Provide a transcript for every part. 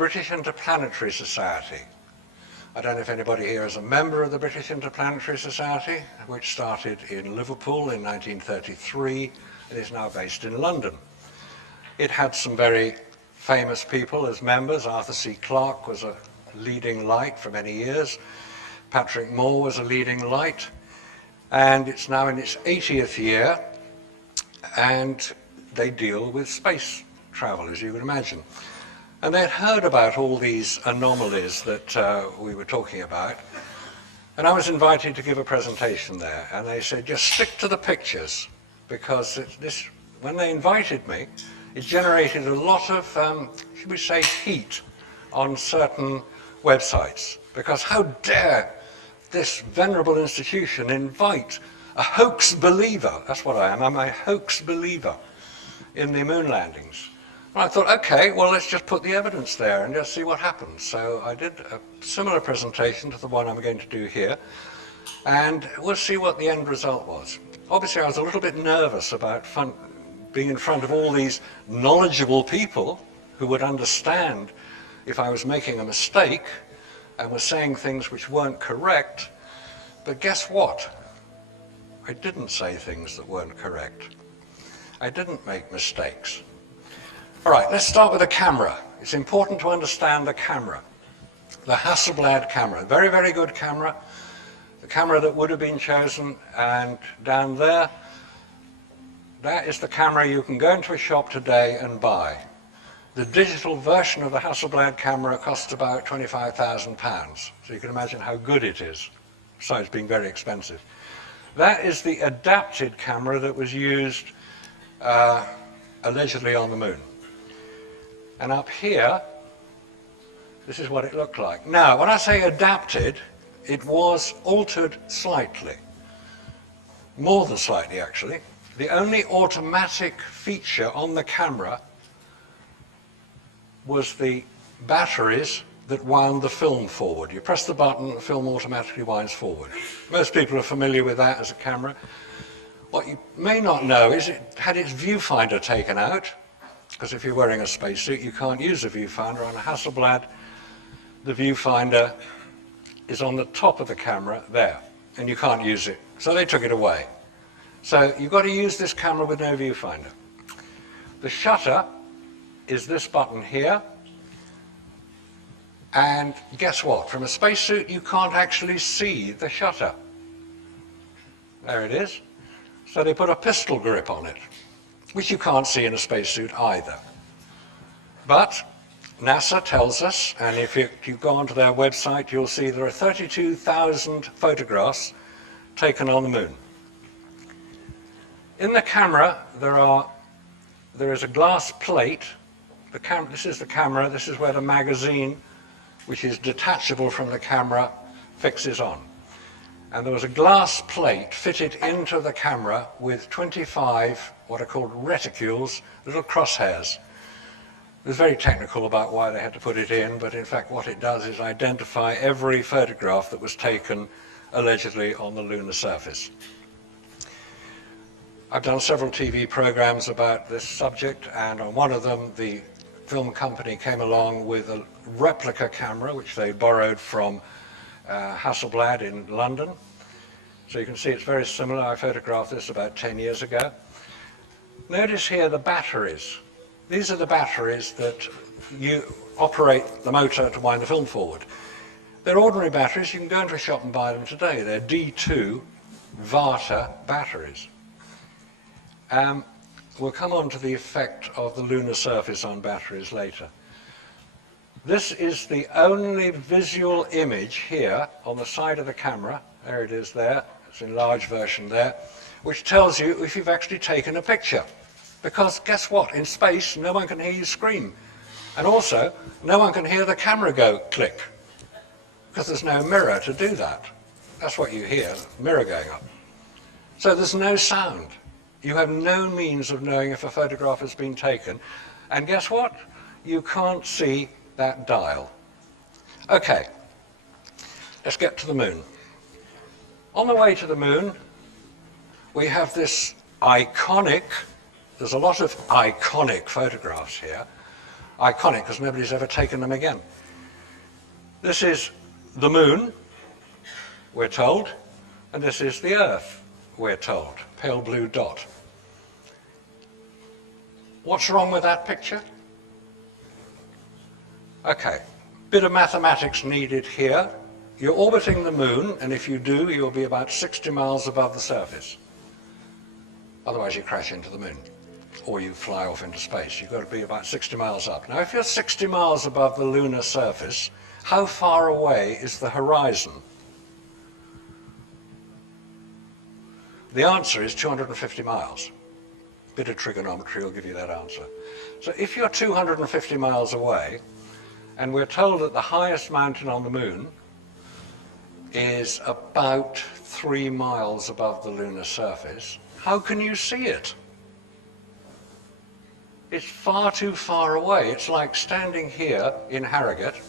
British Interplanetary Society. I don't know if anybody here is a member of the British Interplanetary Society, which started in Liverpool in 1933 and is now based in London. It had some very famous people as members. Arthur C. Clarke was a leading light for many years. Patrick Moore was a leading light. And it's now in its 80th year, and they deal with space travel, as you can imagine. And they'd heard about all these anomalies that we were talking about, and I was invited to give a presentation there, and they said, just stick to the pictures, because when they invited me, it generated a lot of, should we say, heat on certain websites, because how dare this venerable institution invite a hoax believer, that's what I am, I'm a hoax believer in the moon landings. And I thought, okay, well, let's just put the evidence there and just see what happens. So I did a similar presentation to the one I'm going to do here, and we'll see what the end result was. Obviously, I was a little bit nervous about being in front of all these knowledgeable people who would understand if I was making a mistake and was saying things which weren't correct, but guess what? I didn't say things that weren't correct. I didn't make mistakes. All right, let's start with the camera. It's important to understand the camera. The Hasselblad camera, very, very good camera. The camera that would have been chosen, and down there, that is the camera you can go into a shop today and buy. The digital version of the Hasselblad camera costs about £25,000, so you can imagine how good it is, besides being very expensive. That is the adapted camera that was used allegedly on the moon. And up here, this is what it looked like. Now, when I say adapted, it was altered slightly, more than slightly actually. The only automatic feature on the camera was the batteries that wound the film forward. You press the button, the film automatically winds forward. Most people are familiar with that as a camera. What you may not know is it had its viewfinder taken out, because if you're wearing a spacesuit, you can't use a viewfinder. On a Hasselblad, the viewfinder is on the top of the camera there, and you can't use it. So they took it away. So you've got to use this camera with no viewfinder. The shutter is this button here, and guess what? From a spacesuit you can't actually see the shutter. There it is. So they put a pistol grip on it, which you can't see in a spacesuit either. But NASA tells us, and if you go onto their website, you'll see there are 32,000 photographs taken on the moon. In the camera there is a glass plate. This is the camera, this is where the magazine, which is detachable from the camera, fixes on. And there was a glass plate fitted into the camera with 25 what are called reticules, little crosshairs. It was very technical about why they had to put it in, but in fact what it does is identify every photograph that was taken allegedly on the lunar surface. I've done several TV programs about this subject, and on one of them the film company came along with a replica camera which they borrowed from Hasselblad in London. So you can see it's very similar. I photographed this about 10 years ago. Notice here the batteries. These are the batteries that you operate the motor to wind the film forward. They're ordinary batteries. You can go into a shop and buy them today. They're D2 Varta batteries. We'll come on to the effect of the lunar surface on batteries later. This is the only visual image here on the side of the camera. There it is there. It's in large version there, which tells you if you've actually taken a picture. Because guess what? In space, no one can hear you scream. And also, no one can hear the camera go click, because there's no mirror to do that. That's what you hear, mirror going up. So there's no sound. You have no means of knowing if a photograph has been taken. And guess what? You can't see that dial. Okay, let's get to the moon. On the way to the moon, we have this iconic, there's a lot of iconic photographs here, iconic because nobody's ever taken them again. This is the moon, we're told, and this is the Earth, we're told, pale blue dot. What's wrong with that picture? Okay, bit of mathematics needed here. You're orbiting the moon, and if you do, you'll be about 60 miles above the surface. Otherwise you crash into the moon, or you fly off into space. You've got to be about 60 miles up. Now, if you're 60 miles above the lunar surface, how far away is the horizon? The answer is 250 miles. A bit of trigonometry will give you that answer. So if you're 250 miles away, and we're told that the highest mountain on the moon is about 3 miles above the lunar surface, how can you see it? It's far too far away. It's like standing here in Harrogate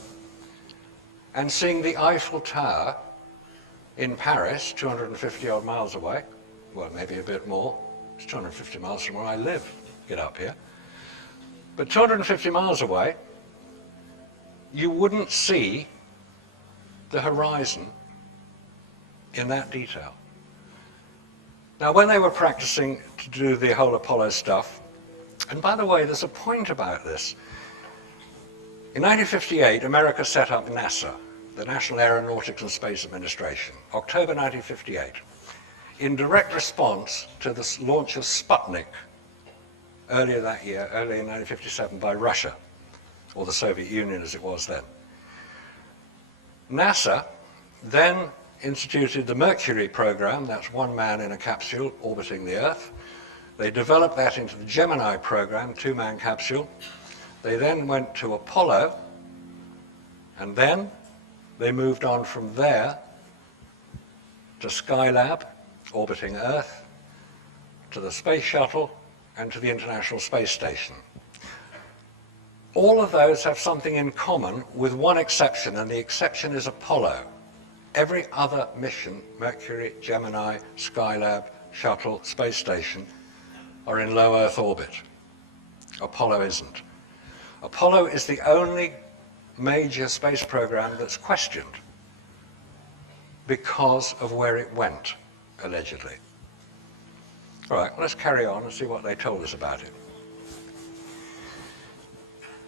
and seeing the Eiffel Tower in Paris, 250 odd miles away. Well, maybe a bit more. It's 250 miles from where I live, get up here. But 250 miles away, you wouldn't see the horizon in that detail. Now, when they were practicing to do the whole Apollo stuff, and by the way, there's a point about this. In 1958, America set up NASA, the National Aeronautics and Space Administration, October 1958, in direct response to the launch of Sputnik earlier that year, early in 1957, by Russia, or the Soviet Union as it was then. NASA then instituted the Mercury program, that's one man in a capsule orbiting the Earth. They developed that into the Gemini program, two-man capsule. They then went to Apollo, and then they moved on from there to Skylab, orbiting Earth, to the Space Shuttle, and to the International Space Station. All of those have something in common with one exception, and the exception is Apollo. Every other mission, Mercury, Gemini, Skylab, Shuttle, Space Station, are in low Earth orbit. Apollo isn't. Apollo is the only major space program that's questioned because of where it went, allegedly. All right, let's carry on and see what they told us about it.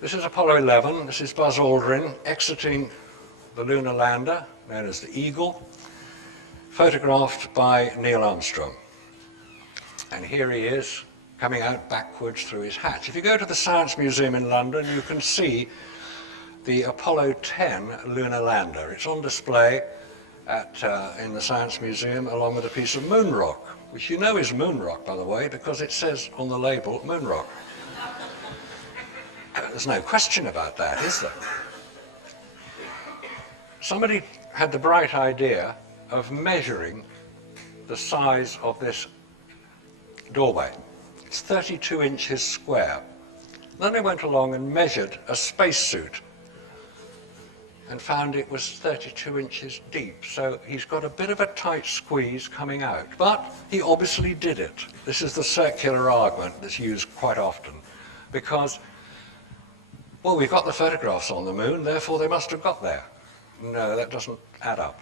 This is Apollo 11. This is Buzz Aldrin exiting the lunar lander, known as the Eagle, photographed by Neil Armstrong. And here he is, coming out backwards through his hatch. If you go to the Science Museum in London, you can see the Apollo 10 lunar lander. It's on display in the Science Museum along with a piece of moon rock, which you know is moon rock, by the way, because it says on the label, moon rock. There's no question about that, is there? Somebody had the bright idea of measuring the size of this doorway. It's 32 inches square. Then they went along and measured a spacesuit and found it was 32 inches deep. So he's got a bit of a tight squeeze coming out, but he obviously did it. This is the circular argument that's used quite often because, well, we've got the photographs on the moon, therefore they must have got there. No, that doesn't add up.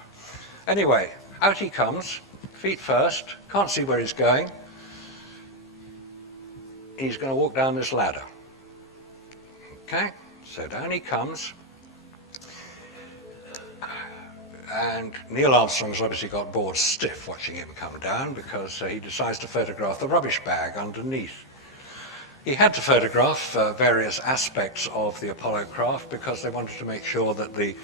Anyway, out he comes, feet first, can't see where he's going. He's going to walk down this ladder. Okay, so down he comes. And Neil Armstrong's obviously got bored stiff watching him come down because he decides to photograph the rubbish bag underneath. He had to photograph various aspects of the Apollo craft because they wanted to make sure that the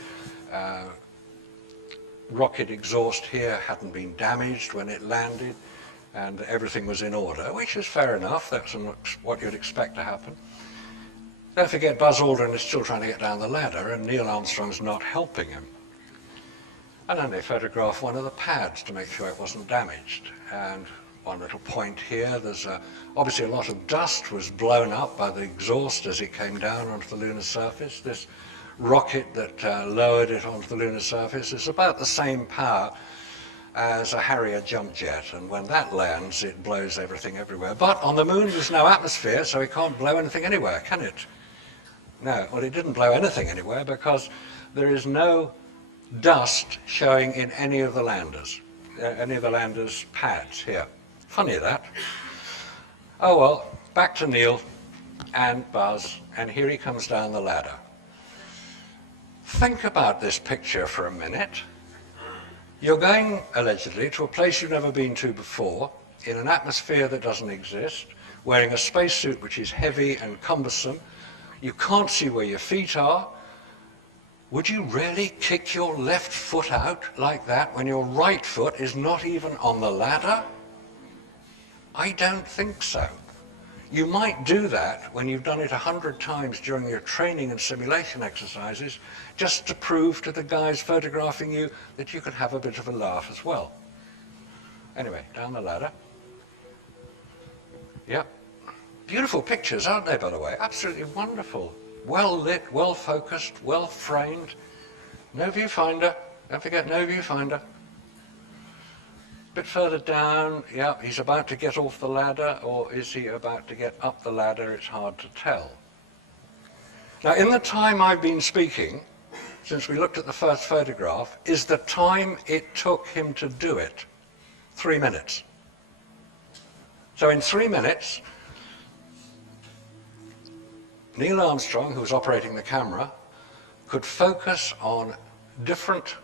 rocket exhaust here hadn't been damaged when it landed and everything was in order, which is fair enough. That's what you'd expect to happen. Don't forget, Buzz Aldrin is still trying to get down the ladder and Neil Armstrong's not helping him. And then they photographed one of the pads to make sure it wasn't damaged. And one little point here, there's obviously a lot of dust was blown up by the exhaust as it came down onto the lunar surface. This rocket that lowered it onto the lunar surface is about the same power as a Harrier jump jet, and when that lands it blows everything everywhere. But on the moon there's no atmosphere, so it can't blow anything anywhere, can it? No, well, it didn't blow anything anywhere because there is no dust showing in any of the landers pads here. Funny that. Oh well, back to Neil and Buzz, and here he comes down the ladder. Think about this picture for a minute. You're going, allegedly, to a place you've never been to before, in an atmosphere that doesn't exist, wearing a spacesuit which is heavy and cumbersome. You can't see where your feet are. Would you really kick your left foot out like that when your right foot is not even on the ladder? I don't think so. You might do that when you've done it 100 times during your training and simulation exercises, just to prove to the guys photographing you that you can have a bit of a laugh as well. Anyway, down the ladder. Yep. Beautiful pictures, aren't they, by the way? Absolutely wonderful. Well lit, well focused, well framed. No viewfinder. Don't forget, no viewfinder. Bit further down, yeah, he's about to get off the ladder, or is he about to get up the ladder? It's hard to tell. Now, in the time I've been speaking, since we looked at the first photograph, is the time it took him to do it. 3 minutes. So in 3 minutes, Neil Armstrong, who was operating the camera, could focus on different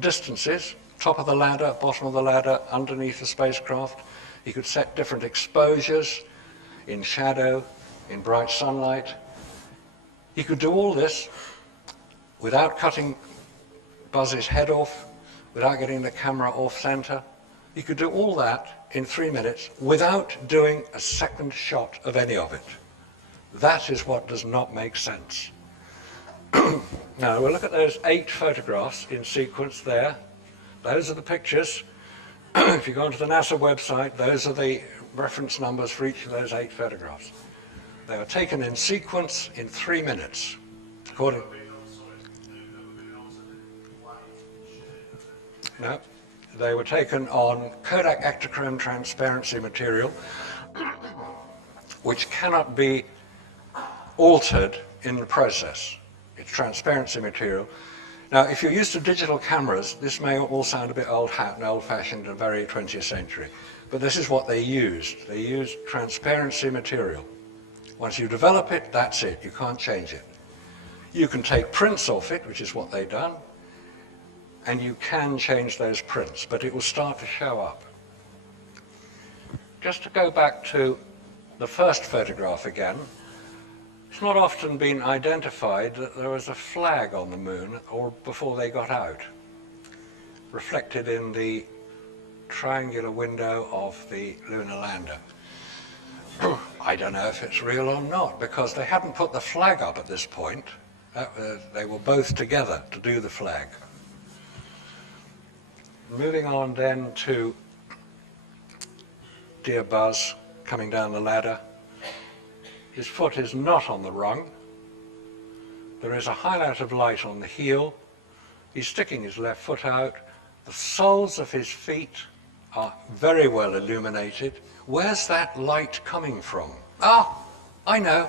distances, top of the ladder, bottom of the ladder, underneath the spacecraft. He could set different exposures in shadow, in bright sunlight. He could do all this without cutting Buzz's head off, without getting the camera off center. He could do all that in 3 minutes without doing a second shot of any of it. That is what does not make sense. Now we'll look at those 8 photographs in sequence there. Those are the pictures. If you go onto the NASA website, those are the reference numbers for each of those 8 photographs. They were taken in sequence in 3 minutes. No, they were taken on Kodak Ektachrome transparency material, which cannot be altered in the process. It's transparency material. Now, if you're used to digital cameras, this may all sound a bit old hat and old-fashioned and very 20th century, but this is what they used. They used transparency material. Once you develop it, that's it. You can't change it. You can take prints off it, which is what they've done, and you can change those prints, but it will start to show up. Just to go back to the first photograph again, it's not often been identified that there was a flag on the moon or before they got out, reflected in the triangular window of the lunar lander. I don't know if it's real or not, because they hadn't put the flag up at this point. They were both together to do the flag. Moving on then to dear Buzz coming down the ladder. His foot is not on the rung. There is a highlight of light on the heel. He's sticking his left foot out. The soles of his feet are very well illuminated. Where's that light coming from? Ah, I know,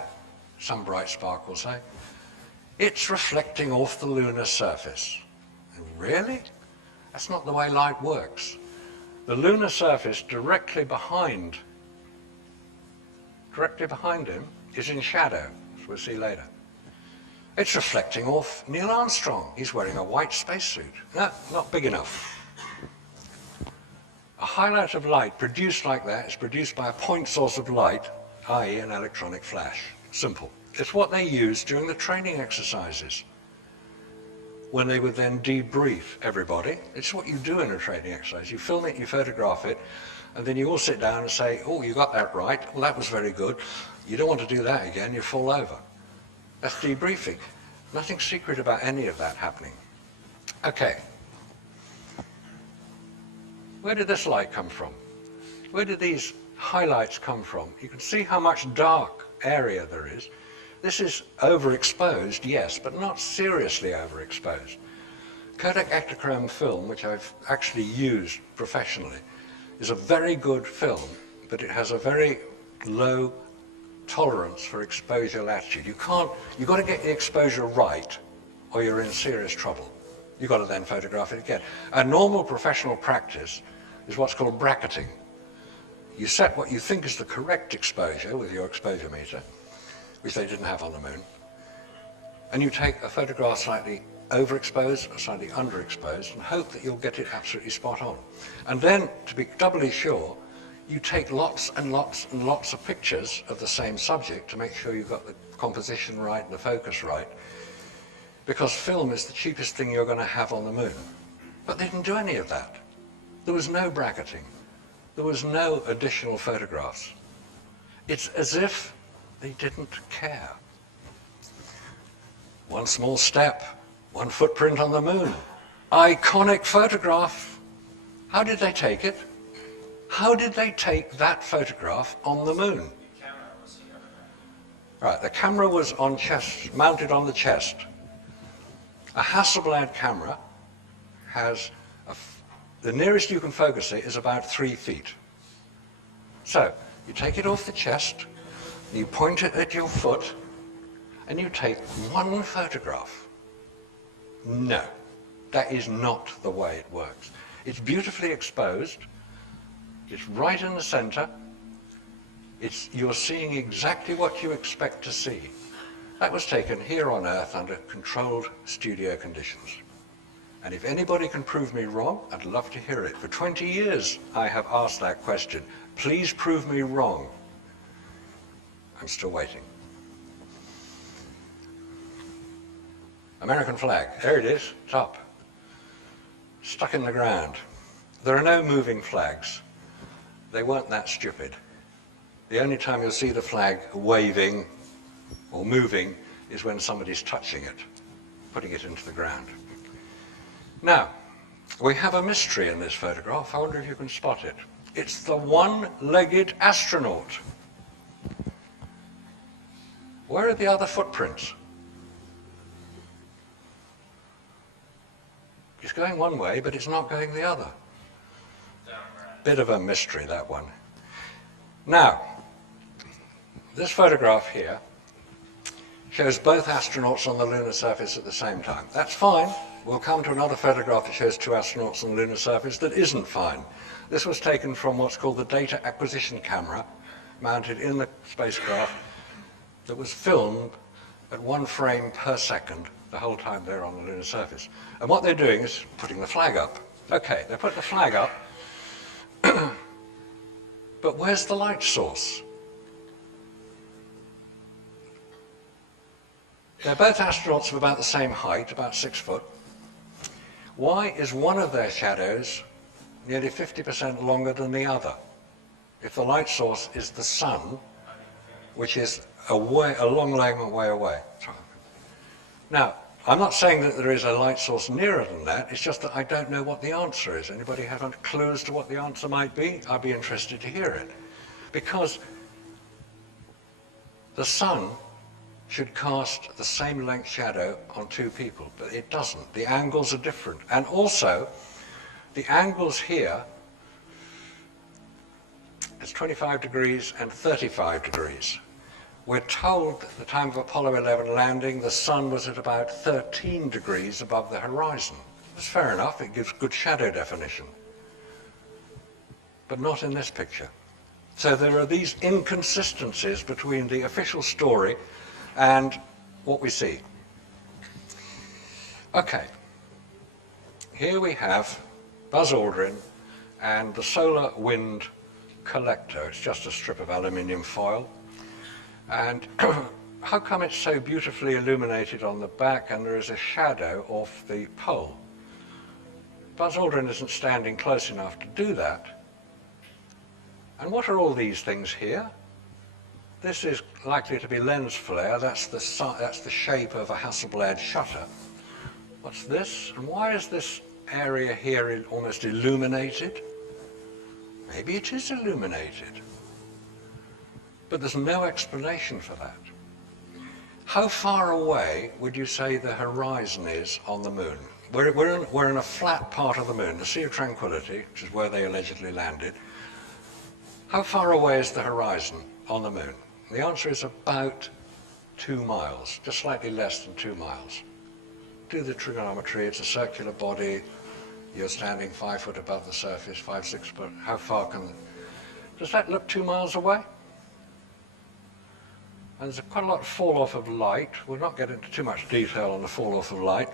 some bright spark will say. It's reflecting off the lunar surface. Really? That's not the way light works. The lunar surface directly behind him is in shadow, as we'll see later. It's reflecting off Neil Armstrong. He's wearing a white spacesuit. No, not big enough. A highlight of light produced like that is produced by a point source of light, i.e. an electronic flash. Simple. It's what they used during the training exercises, when they would then debrief everybody. It's what you do in a training exercise. You film it, you photograph it, and then you all sit down and say, oh, you got that right. Well, that was very good. You don't want to do that again. You fall over. That's debriefing. Nothing secret about any of that happening. Okay. Where did this light come from? Where did these highlights come from? You can see how much dark area there is. This is overexposed, yes, but not seriously overexposed. Kodak Ektachrome film, which I've actually used professionally, is a very good film, but it has a very low tolerance for exposure latitude. You've got to get the exposure right or you're in serious trouble. You've got to then photograph it again. A normal professional practice is what's called bracketing. You set what you think is the correct exposure with your exposure meter, which they didn't have on the moon, and you take a photograph slightly overexposed or slightly underexposed and hope that you'll get it absolutely spot on. And then, to be doubly sure, you take lots and lots and lots of pictures of the same subject to make sure you've got the composition right and the focus right, because film is the cheapest thing you're going to have on the moon. But they didn't do any of that. There was no bracketing. There was no additional photographs. It's as if they didn't care. One small step, one footprint on the moon. Iconic photograph. How did they take it? How did they take that photograph on the moon? The camera was here. Right, the camera was on chest, mounted on the chest. A Hasselblad camera has, the nearest you can focus it is about 3 feet. So, you take it off the chest, you point it at your foot, and you take one photograph. No, that is not the way it works. It's beautifully exposed, it's right in the center, you're seeing exactly what you expect to see. That was taken here on Earth under controlled studio conditions. And if anybody can prove me wrong, I'd love to hear it. For 20 years I have asked that question. Please prove me wrong. I'm still waiting. American flag, there it is, top. Stuck in the ground. There are no moving flags. They weren't that stupid. The only time you'll see the flag waving or moving is when somebody's touching it, putting it into the ground. Now, we have a mystery in this photograph. I wonder if you can spot it. It's the one-legged astronaut. Where are the other footprints? It's going one way, but it's not going the other. Bit of a mystery, that one. Now, this photograph here shows both astronauts on the lunar surface at the same time. That's fine. We'll come to another photograph that shows 2 astronauts on the lunar surface that isn't fine. This was taken from what's called the data acquisition camera, mounted in the spacecraft, that was filmed at 1 frame per second the whole time they're on the lunar surface. And what they're doing is putting the flag up. Okay, they put the flag up, but where's the light source? They're both astronauts of about the same height, about 6 foot. Why is one of their shadows nearly 50% longer than the other? If the light source is the sun, which is a long way away. Now, I'm not saying that there is a light source nearer than that, it's just that I don't know what the answer is. Anybody have a clue as to what the answer might be? I'd be interested to hear it. Because the sun should cast the same length shadow on 2 people, but it doesn't. The angles are different. And also, the angles here, it's 25 degrees and 35 degrees. We're told at the time of Apollo 11 landing, the sun was at about 13 degrees above the horizon. That's fair enough, it gives good shadow definition. But not in this picture. So there are these inconsistencies between the official story and what we see. Okay, here we have Buzz Aldrin and the solar wind collector. It's just a strip of aluminium foil. And how come it's so beautifully illuminated on the back and there is a shadow off the pole? Buzz Aldrin isn't standing close enough to do that. And what are all these things here? This is likely to be lens flare. That's the shape of a Hasselblad shutter. What's this? And why is this area here almost illuminated? Maybe it is illuminated. But there's no explanation for that. How far away would you say the horizon is on the moon? We're in a flat part of the moon, the Sea of Tranquility, which is where they allegedly landed. How far away is the horizon on the moon? The answer is about 2 miles, just slightly less than 2 miles. Do the trigonometry, it's a circular body, you're standing 5 foot above the surface, 5, 6 foot, how far does that look 2 miles away? And there's quite a lot of fall off of light. We'll not get into too much detail on the fall off of light,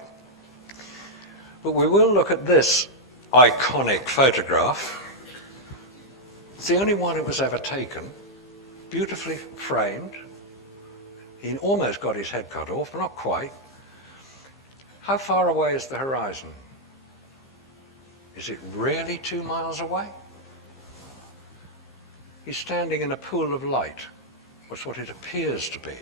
but we will look at this iconic photograph. It's the only one that was ever taken, beautifully framed. He almost got his head cut off, but not quite. How far away is the horizon? Is it really 2 miles away? He's standing in a pool of light. That's what it appears to be.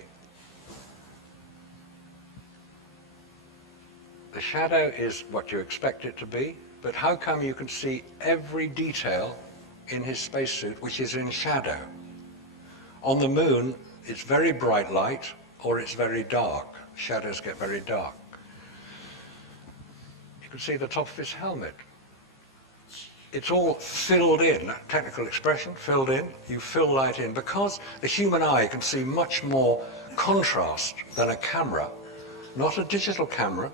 The shadow is what you expect it to be, but how come you can see every detail in his spacesuit which is in shadow? On the moon, it's very bright light or it's very dark. Shadows get very dark. You can see the top of his helmet. It's all filled in, that technical expression, filled in. You fill light in because the human eye can see much more contrast than a camera, not a digital camera.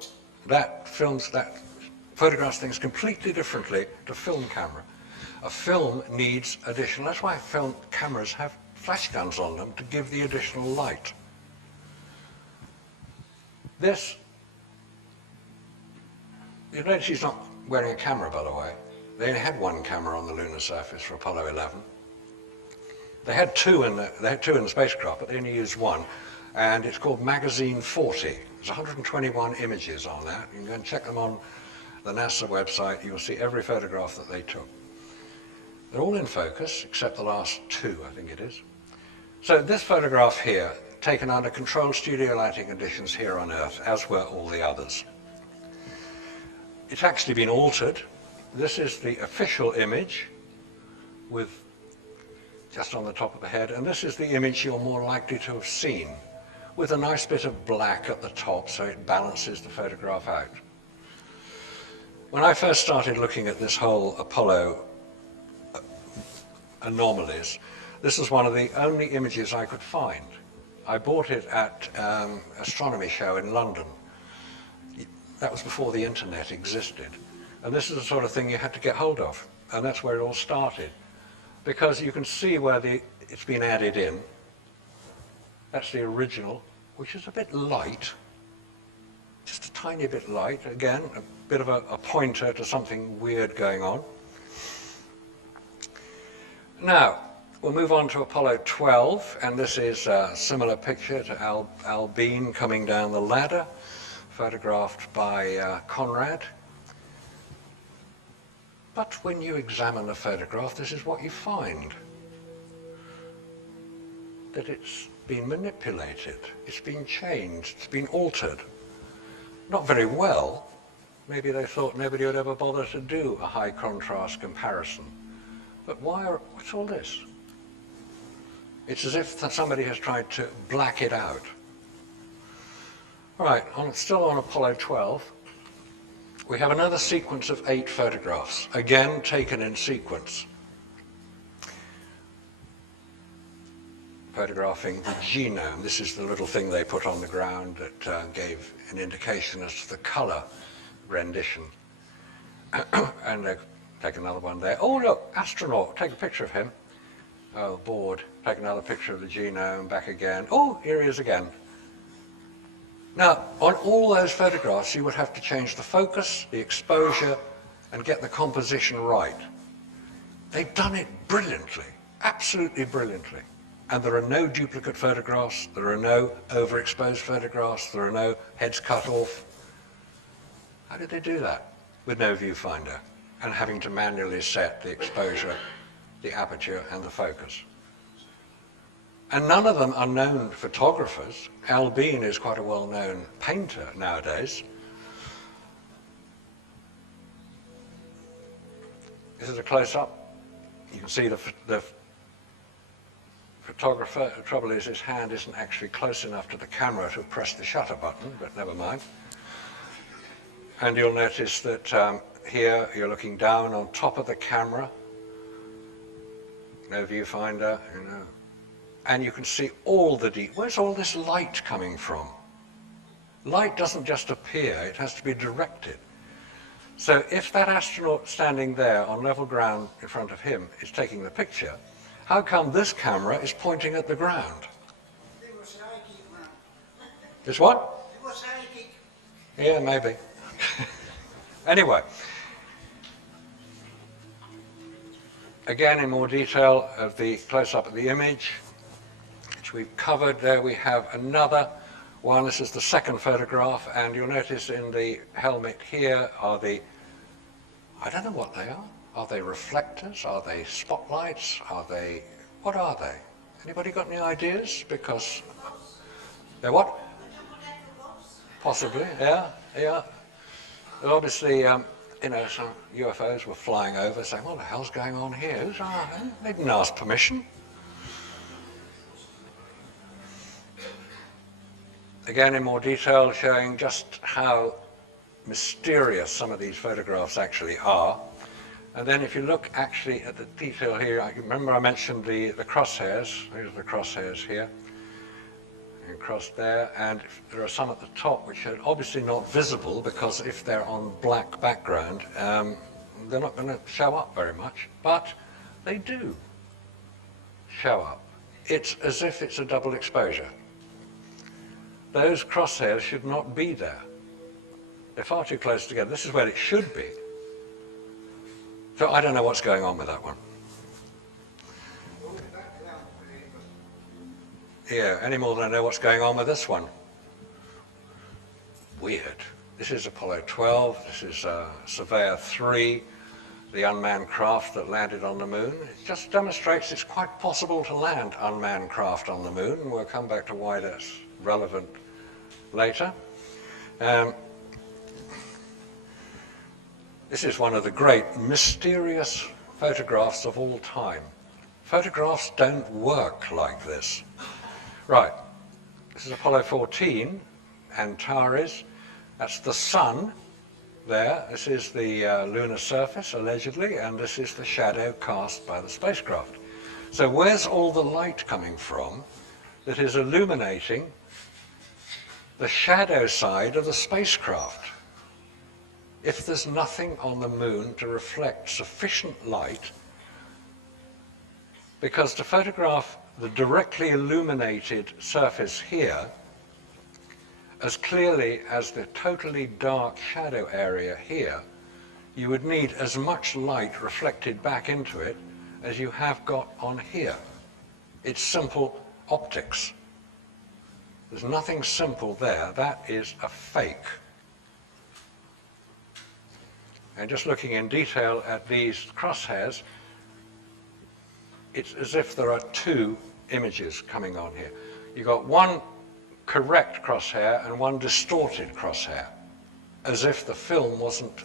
That photographs things completely differently to film camera. A film needs additional, that's why film cameras have flash guns on them to give the additional light. This, you notice he's not wearing a camera, by the way. They only had one camera on the lunar surface for Apollo 11. They had two in the spacecraft, but they only used one, and it's called Magazine 40. There's 121 images on that. You can go and check them on the NASA website. You'll see every photograph that they took. They're all in focus, except the last two, I think it is. So this photograph here, taken under controlled studio lighting conditions here on Earth, as were all the others. It's actually been altered. This is the official image with just on the top of the head, and this is the image you're more likely to have seen, with a nice bit of black at the top so it balances the photograph out. When I first started looking at this whole Apollo anomalies, this was one of the only images I could find. I bought it at an astronomy show in London. That was before the internet existed. And this is the sort of thing you had to get hold of. And that's where it all started. Because you can see where it's been added in. That's the original, which is a bit light. Just a tiny bit light. Again, a bit of a pointer to something weird going on. Now, we'll move on to Apollo 12, and this is a similar picture to Al Bean coming down the ladder, photographed by Conrad. But when you examine the photograph, this is what you find. That it's been manipulated, it's been changed, it's been altered. Not very well. Maybe they thought nobody would ever bother to do a high contrast comparison. But what's all this? It's as if somebody has tried to black it out. All right, still on Apollo 12, we have another sequence of 8 photographs, again taken in sequence. Photographing the genome. This is the little thing they put on the ground that gave an indication as to the color rendition. And take another one there. Oh, look, astronaut, take a picture of him. Oh, bored. Take another picture of the genome, back again. Oh, here he is again. Now, on all those photographs, you would have to change the focus, the exposure, and get the composition right. They've done it brilliantly, absolutely brilliantly. And there are no duplicate photographs, there are no overexposed photographs, there are no heads cut off. How did they do that? With no viewfinder, and having to manually set the exposure, the aperture, and the focus. And none of them are known photographers. Al Bean is quite a well-known painter nowadays. This is a close-up. You can see the photographer. The trouble is his hand isn't actually close enough to the camera to press the shutter button, but never mind. And you'll notice that here you're looking down on top of the camera. No viewfinder, you know. and you can see all the detail. Where's all this light coming from? Light doesn't just appear, it has to be directed. So if that astronaut standing there on level ground in front of him is taking the picture, how come this camera is pointing at the ground? It's what? Yeah, maybe. Anyway, again in more detail of the close-up of the image, which we've covered, there we have another one. This is the second photograph, and you'll notice in the helmet here are the, I don't know what they are. Are they reflectors? Are they spotlights? Are they, what are they? Anybody got any ideas? Because they're what? Possibly, yeah. Well, obviously, you know, some UFOs were flying over saying, what the hell's going on here? They didn't ask permission. Again, in more detail, showing just how mysterious some of these photographs actually are. And then if you look actually at the detail here, I remember I mentioned the crosshairs. These are the crosshairs here. And cross there, and there are some at the top which are obviously not visible because if they're on black background, they're not going to show up very much, but they do show up. It's as if it's a double exposure. Those crosshairs should not be there. They're far too close together. This is where it should be. So I don't know what's going on with that one. Yeah, any more than I know what's going on with this one. Weird. This is Apollo 12, this is Surveyor 3, the unmanned craft that landed on the moon. It just demonstrates it's quite possible to land unmanned craft on the moon, and we'll come back to why that's relevant later. This is one of the great mysterious photographs of all time. Photographs don't work like this. Right, this is Apollo 14, Antares. That's the sun there. This is the lunar surface, allegedly, and this is the shadow cast by the spacecraft. So where's all the light coming from that is illuminating the shadow side of the spacecraft? If there's nothing on the moon to reflect sufficient light, because to photograph the directly illuminated surface here as clearly as the totally dark shadow area here, you would need as much light reflected back into it as you have got on here. It's simple optics. There's nothing simple there. That is a fake. And just looking in detail at these crosshairs, it's as if there are two images coming on here. You've got one correct crosshair and one distorted crosshair, as if the film wasn't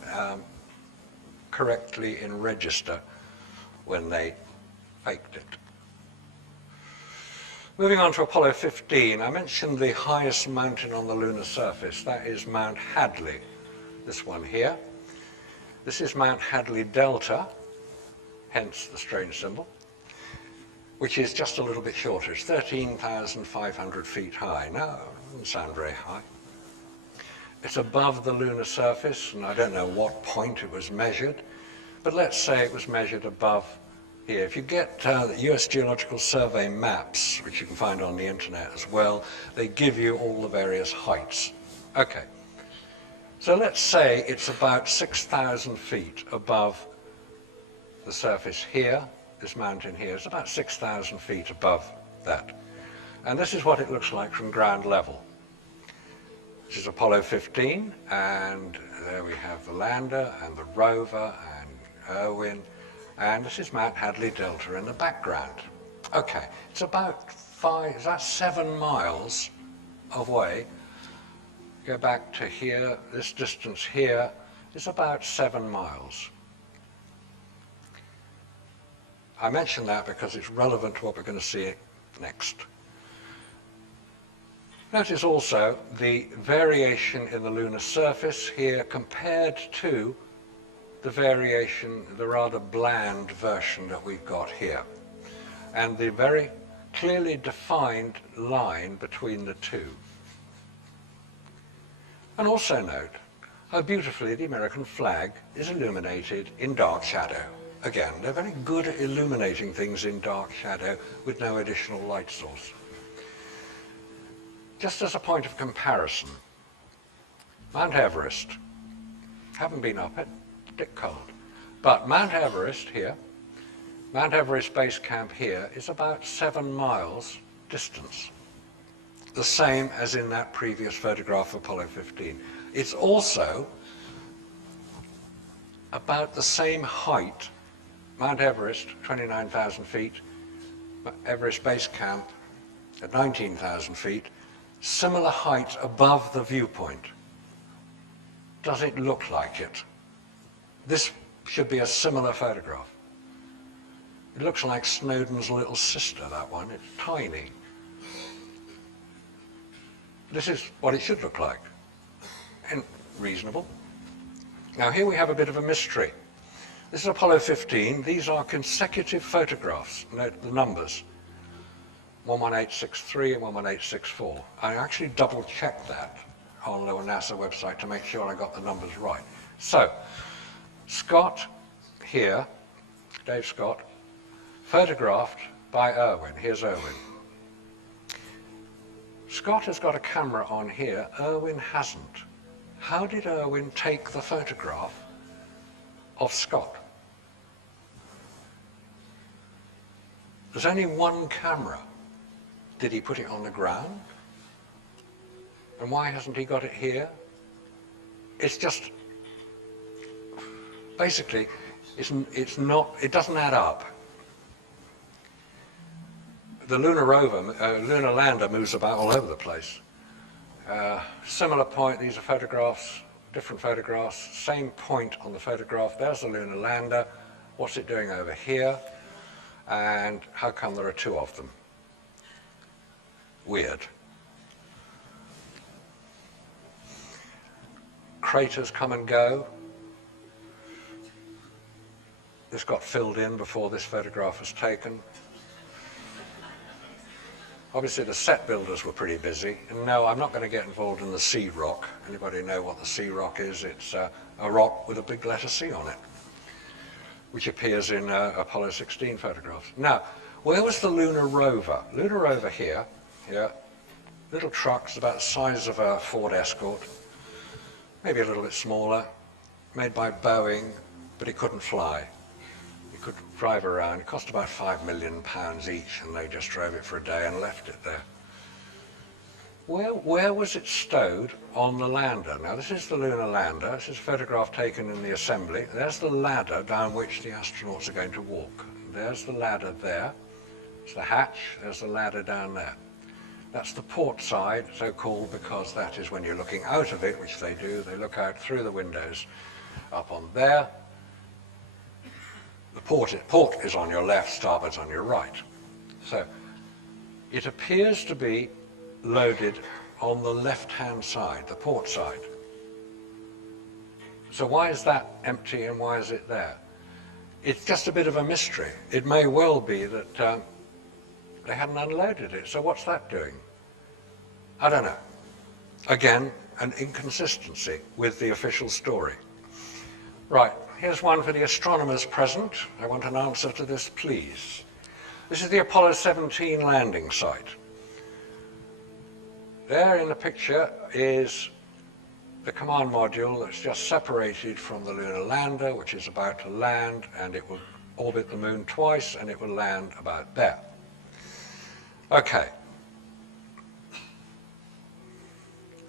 correctly in register when they faked it. Moving on to Apollo 15, I mentioned the highest mountain on the lunar surface. That is Mount Hadley, this one here. This is Mount Hadley Delta, hence the strange symbol, which is just a little bit shorter. It's 13,500 feet high. Now, it doesn't sound very high. It's above the lunar surface, and I don't know what point it was measured, but let's say it was measured above here. If you get the US Geological Survey maps, which you can find on the internet as well, they give you all the various heights. Okay, so let's say it's about 6,000 feet above the surface here. This mountain here is about 6,000 feet above that. And this is what it looks like from ground level. This is Apollo 15, and there we have the lander and the rover and Irwin, and this is Mount Hadley Delta in the background. Okay, it's about 7 miles away. Go back to here, this distance here is about 7 miles. I mention that because it's relevant to what we're going to see next. Notice also the variation in the lunar surface here compared to the variation, the rather bland version that we've got here. And the very clearly defined line between the two. And also note how beautifully the American flag is illuminated in dark shadow. Again, they're very good at illuminating things in dark shadow with no additional light source. Just as a point of comparison, Mount Everest, haven't been up it, Dick can't, but Mount Everest here, Mount Everest base camp here is about 7 miles distance, the same as in that previous photograph of Apollo 15. It's also about the same height, Mount Everest, 29,000 feet, Everest base camp at 19,000 feet, similar height above the viewpoint. Does it look like it? This should be a similar photograph. It looks like Snowdon's little sister, that one. It's tiny. This is what it should look like. And reasonable. Now here we have a bit of a mystery. This is Apollo 15. These are consecutive photographs. Note the numbers. 11863 and 11864. I actually double-checked that on the NASA website to make sure I got the numbers right. So, Scott here, Dave Scott, photographed by Irwin. Here's Irwin. Scott has got a camera on here, Irwin hasn't. How did Irwin take the photograph of Scott? There's only one camera. Did he put it on the ground? And why hasn't he got it here? It's just, basically, it doesn't add up. The Lunar Rover, Lunar Lander moves about all over the place. Similar point, these are photographs, different photographs, same point on the photograph. There's the Lunar Lander. What's it doing over here? And how come there are two of them? Weird. Craters come and go. This got filled in before this photograph was taken. Obviously the set builders were pretty busy. And no, I'm not going to get involved in the sea rock. Anybody know what the sea rock is? It's a rock with a big letter C on it, which appears in Apollo 16 photographs. Now, where was the Lunar Rover? Lunar Rover here, little trucks about the size of a Ford Escort, maybe a little bit smaller, made by Boeing, but it couldn't fly. It could drive around. It cost about £5 million each, and they just drove it for a day and left it there. Where was it stowed on the lander? Now, this is the lunar lander. This is a photograph taken in the assembly. There's the ladder down which the astronauts are going to walk. There's the ladder there. It's the hatch. There's the ladder down there. That's the port side, so called because that is when you're looking out of it, which they do. They look out through the windows up on there. The port is on your left, starboard's on your right. So it appears to be loaded on the left-hand side, the port side. So why is that empty and why is it there? It's just a bit of a mystery. It may well be that they hadn't unloaded it. So what's that doing? I don't know. Again, an inconsistency with the official story. Right, here's one for the astronomers present. I want an answer to this, please. This is the Apollo 17 landing site. There in the picture is the command module that's just separated from the lunar lander, which is about to land, and it will orbit the moon twice, and it will land about there. Okay.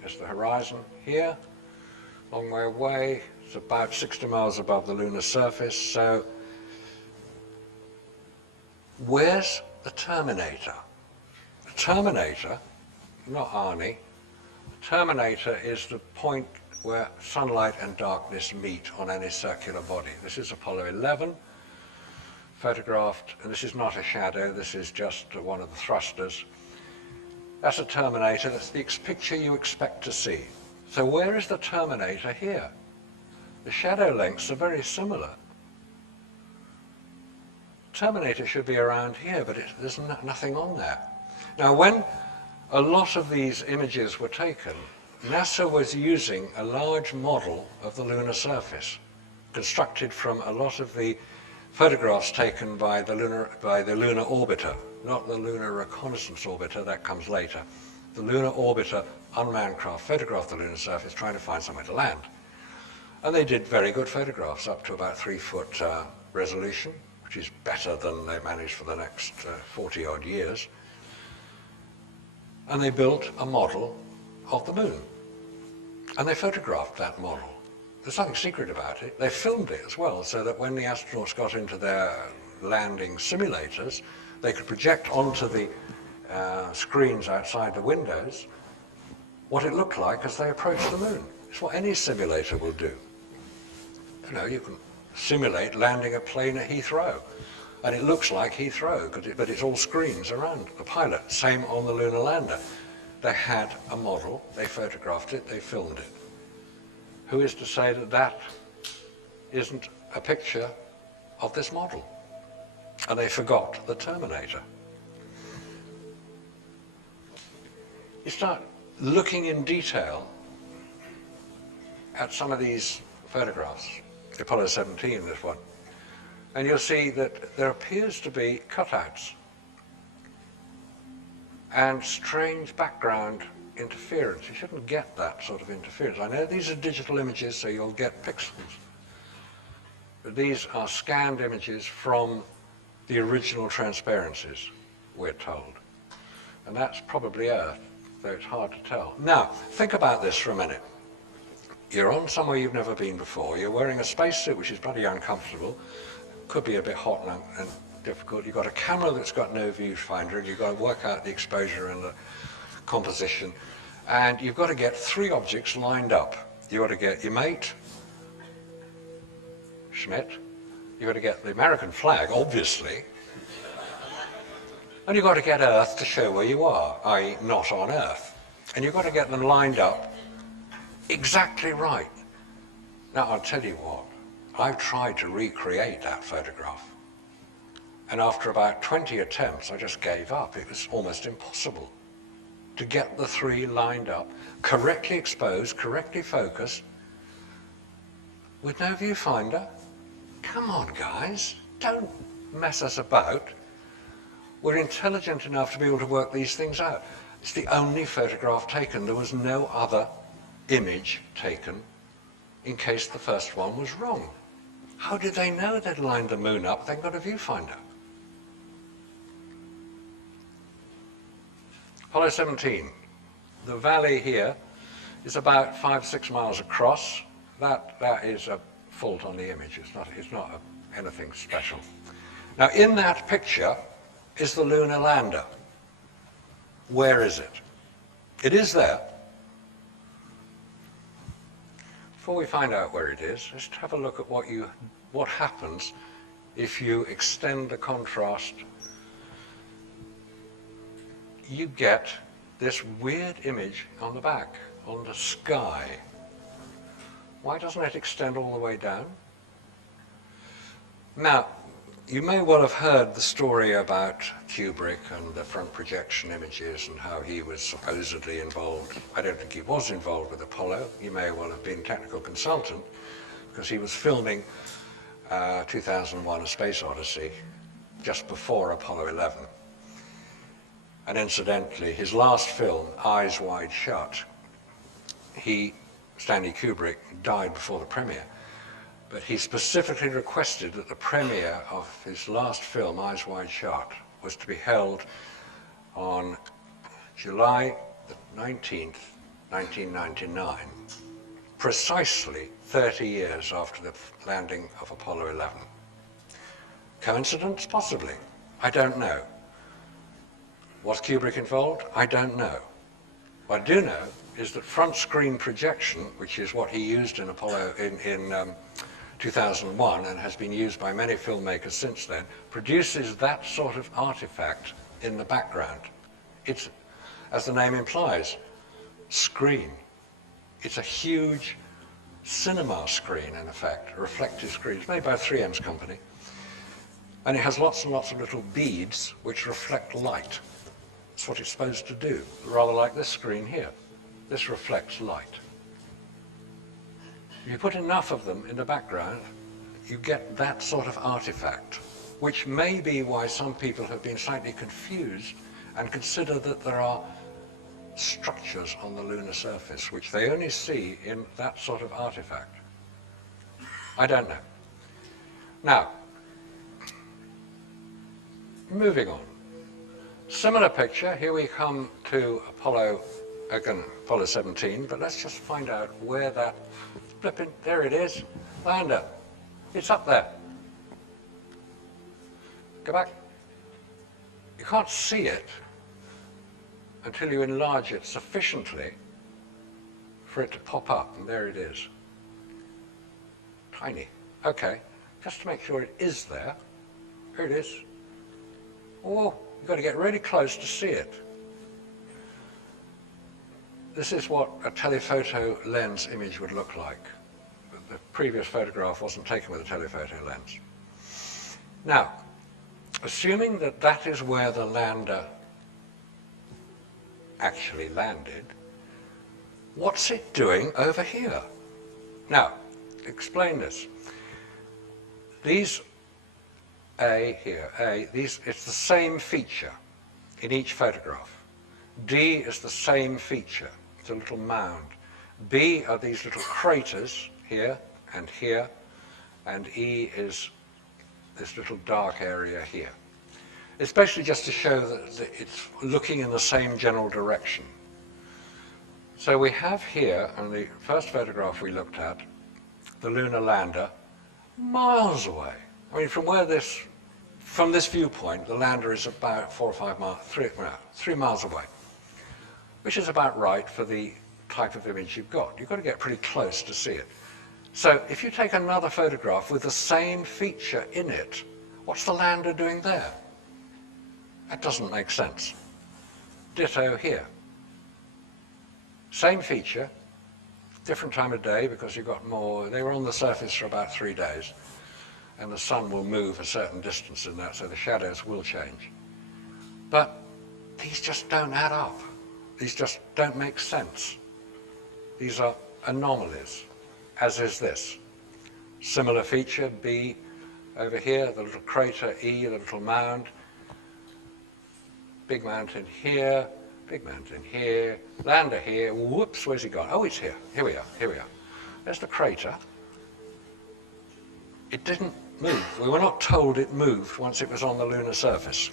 There's the horizon here, long way away. It's about 60 miles above the lunar surface. So where's the terminator? The terminator, not Arnie, the terminator is the point where sunlight and darkness meet on any circular body. This is Apollo 11, photographed, and this is not a shadow, this is just one of the thrusters. That's a terminator, that's the picture you expect to see. So where is the terminator here? The shadow lengths are very similar Terminator should be around here, but there's nothing on there. Now, when a lot of these images were taken, NASA was using a large model of the lunar surface, constructed from a lot of the photographs taken by the lunar orbiter, not the lunar reconnaissance orbiter, that comes later. The lunar orbiter unmanned craft photographed the lunar surface trying to find somewhere to land. And they did very good photographs, up to about 3-foot resolution, which is better than they managed for the next 40-odd years. And they built a model of the moon. And they photographed that model. There's nothing secret about it. They filmed it as well, so that when the astronauts got into their landing simulators, they could project onto the screens outside the windows what it looked like as they approached the moon. It's what any simulator will do. You know, you can simulate landing a plane at Heathrow, and it looks like Heathrow, but it's all screens around the pilot. Same on the lunar lander. They had a model, they photographed it, they filmed it. Who is to say that that isn't a picture of this model? And they forgot the Terminator. You start looking in detail at some of these photographs, the Apollo 17, this one, and you'll see that there appears to be cutouts and strange background interference. You shouldn't get that sort of interference. I know these are digital images, so you'll get pixels, but these are scanned images from the original transparencies, we're told. And that's probably Earth, though it's hard to tell. Now, think about this for a minute. You're on somewhere you've never been before. You're wearing a spacesuit, which is bloody uncomfortable. Could be a bit hot and difficult. You've got a camera that's got no viewfinder, and you've got to work out the exposure and the composition. And you've got to get 3 objects lined up. You've got to get your mate, Schmidt. You've got to get the American flag, obviously. And you've got to get Earth to show where you are, i.e. not on Earth. And you've got to get them lined up exactly right. Now, I'll tell you what, I've tried to recreate that photograph. And after about 20 attempts, I just gave up. It was almost impossible to get the 3 lined up, correctly exposed, correctly focused, with no viewfinder. Come on, guys, don't mess us about. We're intelligent enough to be able to work these things out. It's the only photograph taken. There was no other image taken in case the first one was wrong. How did they know they'd lined the moon up? They've got a viewfinder. Apollo 17. The valley here is about 5-6 miles across. That is a fault on the image. It's not anything special. Now, in that picture is the lunar lander. Where is it? It is there. Before we find out where it is, let's have a look at what happens if you extend the contrast. You get this weird image on the back, on the sky. Why doesn't it extend all the way down? Now, you may well have heard the story about Kubrick and the front projection images and how he was supposedly involved. I don't think he was involved with Apollo. He may well have been technical consultant because he was filming 2001: A Space Odyssey just before Apollo 11. And incidentally, his last film, Eyes Wide Shut, Stanley Kubrick, died before the premiere. But he specifically requested that the premiere of his last film, Eyes Wide Shut, was to be held on July the 19th, 1999, precisely 30 years after the landing of Apollo 11. Coincidence? Possibly. I don't know. Was Kubrick involved? I don't know. What I do know is that front screen projection, which is what he used in Apollo in 2001 and has been used by many filmmakers since then, produces that sort of artifact in the background. It's, as the name implies, screen. It's a huge cinema screen, in effect, a reflective screen. It's made by 3M's company. And it has lots and lots of little beads which reflect light. That's what it's supposed to do, rather like this screen here. This reflects light. If you put enough of them in the background, you get that sort of artifact, which may be why some people have been slightly confused and consider that there are structures on the lunar surface, which they only see in that sort of artifact. I don't know. Now, moving on. Similar picture, here we come to Apollo 17, but let's just find out where that flipping, there it is, lander. It's up there. Go back. You can't see it until you enlarge it sufficiently for it to pop up, and there it is. Tiny. Okay, just to make sure it is there. Here it is. Oh, you've got to get really close to see it. This is what a telephoto lens image would look like. The previous photograph wasn't taken with a telephoto lens. Now, assuming that that is where the lander actually landed, what's it doing over here? Now, explain this. These it's the same feature in each photograph. D is the same feature, it's a little mound. B are these little craters here, and E is this little dark area here. It's basically just to show that it's looking in the same general direction. So we have here, on the first photograph we looked at, the lunar lander miles away. I mean, from this viewpoint, the lander is about 4 or 5 miles, 3 miles away, which is about right for the type of image you've got. You've got to get pretty close to see it. So if you take another photograph with the same feature in it, what's the lander doing there? That doesn't make sense. Ditto here. Same feature, different time of day because you've got more. They were on the surface for about 3 days, and the sun will move a certain distance in that, so the shadows will change. But these just don't add up. These just don't make sense. These are anomalies, as is this. Similar feature, B over here, the little crater, E, the little mound. Big mountain here, big mountain here, lander here. Whoops, where's he gone? Oh, it's here. Here we are, here we are. There's the crater. It didn't move. We were not told it moved once it was on the lunar surface.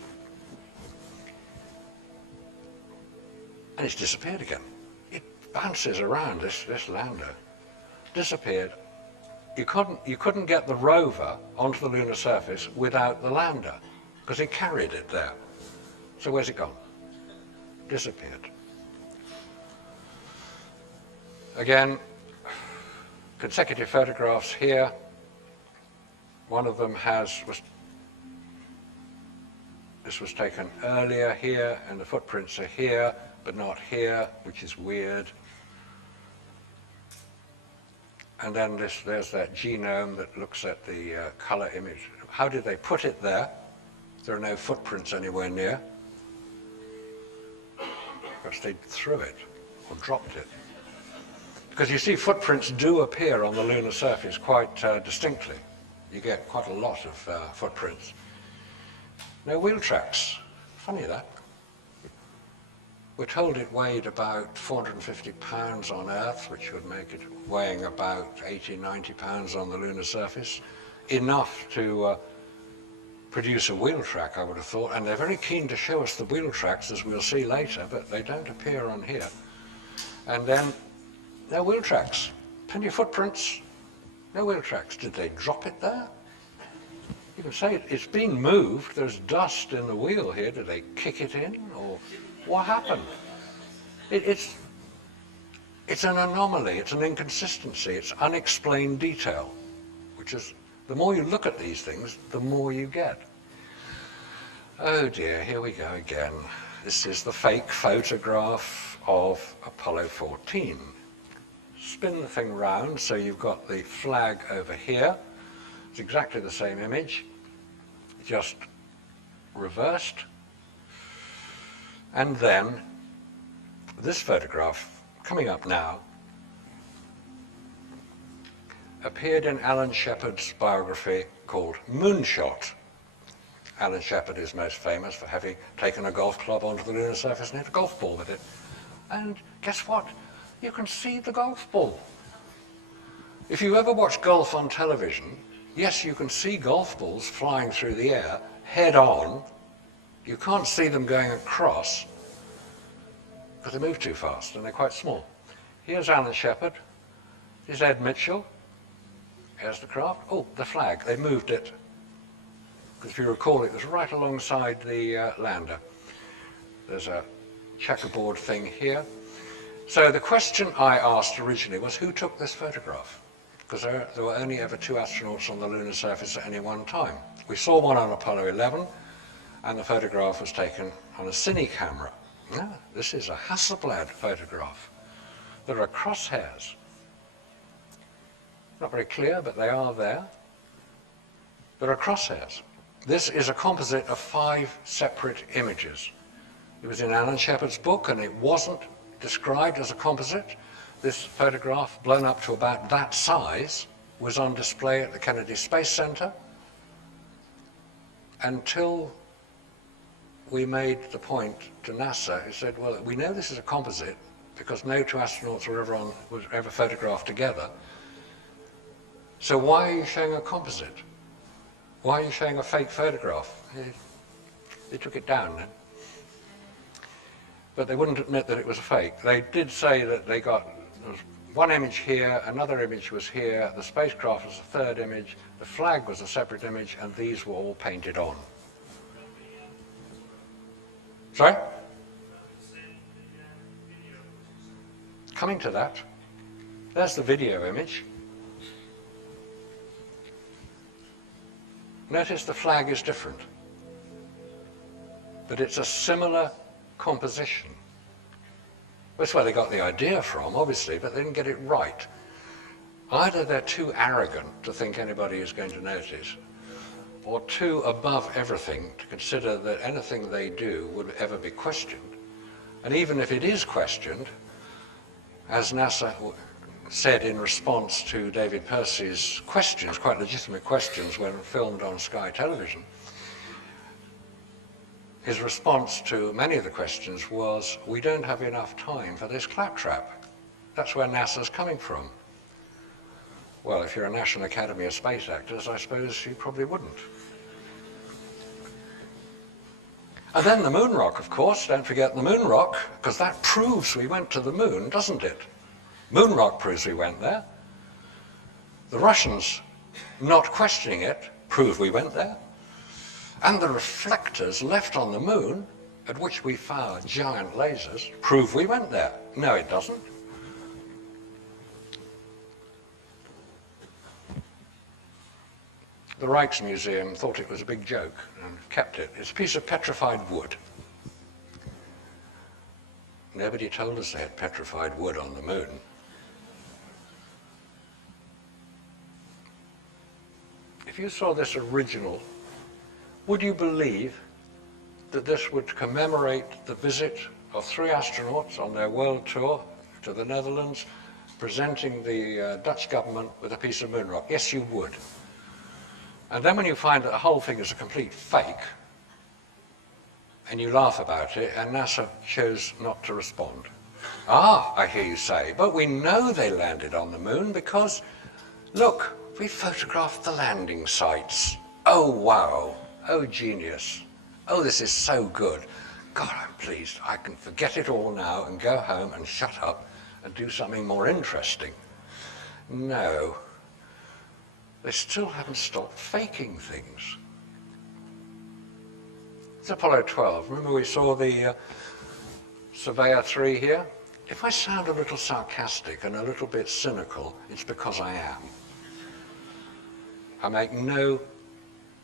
And it's disappeared again. It bounces around, this lander. Disappeared. You couldn't get the rover onto the lunar surface without the lander, because it carried it there. So where's it gone? Disappeared. Again, consecutive photographs here. One of them this was taken earlier here, and the footprints are here, but not here, which is weird. And then there's that genome that looks at the color image. How did they put it there? There are no footprints anywhere near. Because they threw it or dropped it. Because you see, footprints do appear on the lunar surface quite distinctly. You get quite a lot of footprints. No wheel tracks. Funny that. We're told it weighed about 450 pounds on Earth, which would make it weighing about 80, 90 pounds on the lunar surface. Enough to produce a wheel track, I would have thought, and they're very keen to show us the wheel tracks, as we'll see later, but they don't appear on here. And then, no wheel tracks. Plenty of footprints, no wheel tracks. Did they drop it there? You can say it's being moved, there's dust in the wheel here. Did they kick it in, or what happened? It's an anomaly, it's an inconsistency, it's unexplained detail, which is, the more you look at these things, the more you get. Oh dear, here we go again. This is the fake photograph of Apollo 14. Spin the thing round so you've got the flag over here. It's exactly the same image. just reversed. And then this photograph, coming up now, appeared in Alan Shepard's biography called Moonshot. Alan Shepard is most famous for having taken a golf club onto the lunar surface and hit a golf ball with it. And guess what? You can see the golf ball. If you ever watch golf on television, yes, you can see golf balls flying through the air head on. You can't see them going across because they move too fast and they're quite small. Here's Alan Shepard. Here's Ed Mitchell. Here's the craft. Oh, the flag. They moved it. Because if you recall, it was right alongside the lander. There's a checkerboard thing here. So the question I asked originally was, who took this photograph? Because there were only ever 2 astronauts on the lunar surface at any one time. We saw one on Apollo 11, and the photograph was taken on a cine camera. No, this is a Hasselblad photograph. There are crosshairs. Not very clear, but they are there. There are crosshairs. This is a composite of 5 separate images. It was in Alan Shepard's book, and it wasn't described as a composite. This photograph, blown up to about that size, was on display at the Kennedy Space Center until we made the point to NASA, who said, well, we know this is a composite because no 2 astronauts were ever photographed together. So why are you showing a composite? Why are you showing a fake photograph? They took it down then. But they wouldn't admit that it was a fake. They did say that they got, there was one image here, another image was here, the spacecraft was a 3rd image, the flag was a separate image, and these were all painted on. Sorry? Coming to that, there's the video image. Notice the flag is different, but it's a similar composition. That's where they got the idea from, obviously, but they didn't get it right. Either they're too arrogant to think anybody is going to notice, or too above everything to consider that anything they do would ever be questioned. And even if it is questioned, as NASA said in response to David Percy's questions, quite legitimate questions when filmed on Sky Television, his response to many of the questions was, we don't have enough time for this claptrap. That's where NASA's coming from. Well, if you're a National Academy of Space Actors, I suppose you probably wouldn't. And then the moon rock, of course, don't forget the moon rock, because that proves we went to the moon, doesn't it? Moon rock proves we went there. The Russians, not questioning it, proved we went there. And the reflectors left on the moon, at which we fired giant lasers, prove we went there. No, it doesn't. The Rijksmuseum thought it was a big joke and kept it. It's a piece of petrified wood. Nobody told us they had petrified wood on the moon. If you saw this original, would you believe that this would commemorate the visit of 3 astronauts on their world tour to the Netherlands, presenting the Dutch government with a piece of moon rock? Yes, you would. And then when you find that the whole thing is a complete fake, and you laugh about it, and NASA chose not to respond. Ah, I hear you say, but we know they landed on the moon because, look, we photographed the landing sites. Oh, wow. Oh, genius. Oh, this is so good. God, I'm pleased. I can forget it all now and go home and shut up and do something more interesting. No. They still haven't stopped faking things. It's Apollo 12. Remember we saw the Surveyor 3 here? If I sound a little sarcastic and a little bit cynical, it's because I am. I make no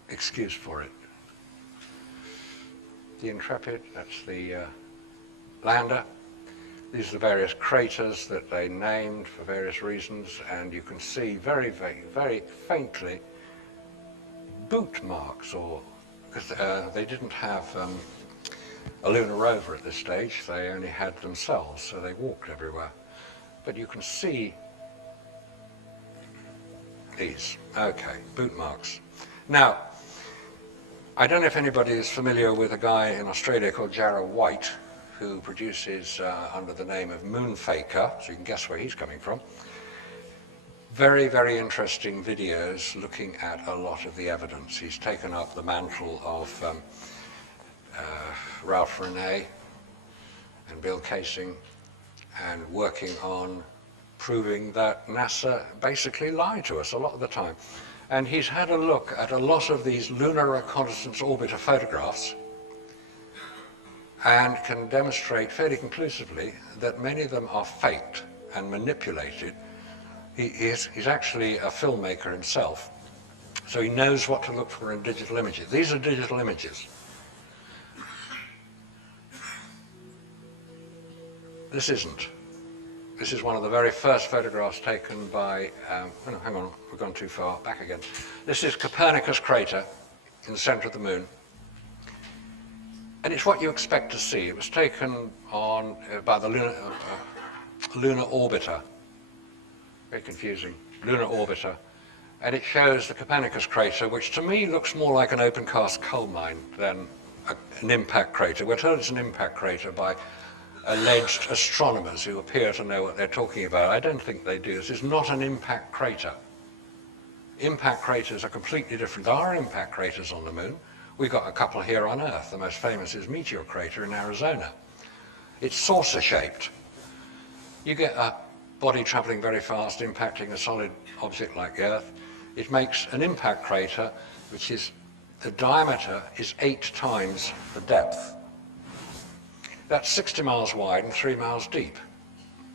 excuse for it. The Intrepid, that's the lander. These are the various craters that they named for various reasons, and you can see very, very, very faintly boot marks or they didn't have a Lunar Rover at this stage. They only had themselves, so they walked everywhere. But you can see these. Okay, boot marks. Now, I don't know if anybody is familiar with a guy in Australia called Jarrah White, who produces under the name of Moonfaker, so you can guess where he's coming from. Very, very interesting videos looking at a lot of the evidence. He's taken up the mantle of Ralph Renee and Bill Casing and working on proving that NASA basically lied to us a lot of the time. And he's had a look at a lot of these lunar reconnaissance orbiter photographs and can demonstrate fairly conclusively that many of them are faked and manipulated. He's actually a filmmaker himself, so he knows what to look for in digital images. These are digital images. This isn't. This is one of the very first photographs taken by, oh no, hang on, we've gone too far, back again. This is Copernicus crater in the center of the moon. And it's what you expect to see. It was taken on by the lunar orbiter. Very confusing. Lunar orbiter. And it shows the Copernicus crater, which to me looks more like an open cast coal mine than an impact crater. We're told it's an impact crater by alleged astronomers who appear to know what they're talking about. I don't think they do. This is not an impact crater. Impact craters are completely different. There are impact craters on the moon. We've got a couple here on Earth. The most famous is Meteor Crater in Arizona. It's saucer-shaped. You get a body traveling very fast, impacting a solid object like the Earth. It makes an impact crater, which is, the diameter is 8 times the depth. That's 60 miles wide and 3 miles deep.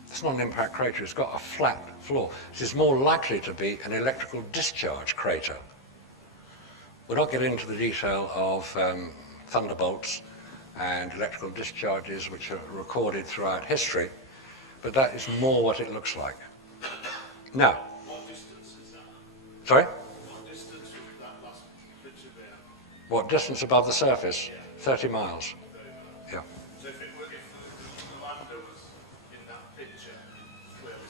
It's not an impact crater, it's got a flat floor. This is more likely to be an electrical discharge crater. We'll not get into the detail of thunderbolts and electrical discharges which are recorded throughout history, but that is more what it looks like. Now, what distance is that? Sorry? What distance is that last picture there? What distance above the surface? Yeah. 30 miles. 30 miles. Yeah. So if the lander was in that picture, clearly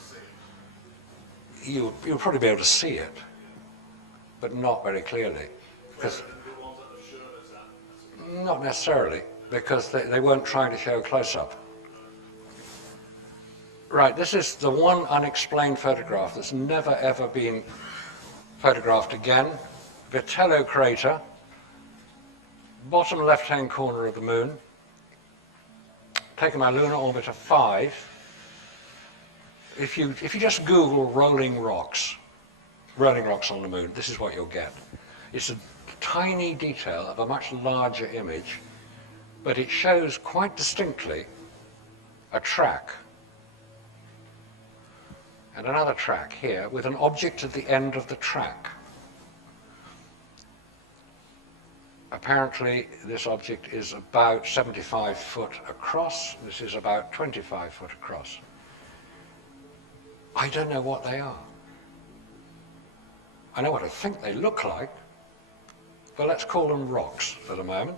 seen? You'll probably be able to see it, but not very clearly. Because The ones that have shown us that? not necessarily, because they weren't trying to show close-up. Right, this is the one unexplained photograph that's never ever been photographed again. Vitello crater, bottom left-hand corner of the moon, taken by Lunar Orbiter 5. If you just Google rolling rocks on the moon, this is what you'll get. It's a tiny detail of a much larger image, but it shows quite distinctly a track and another track here with an object at the end of the track. Apparently this object is about 75 foot across. This is about 25 foot across. I don't know what they are. I know what I think they look like, but let's call them rocks for the moment.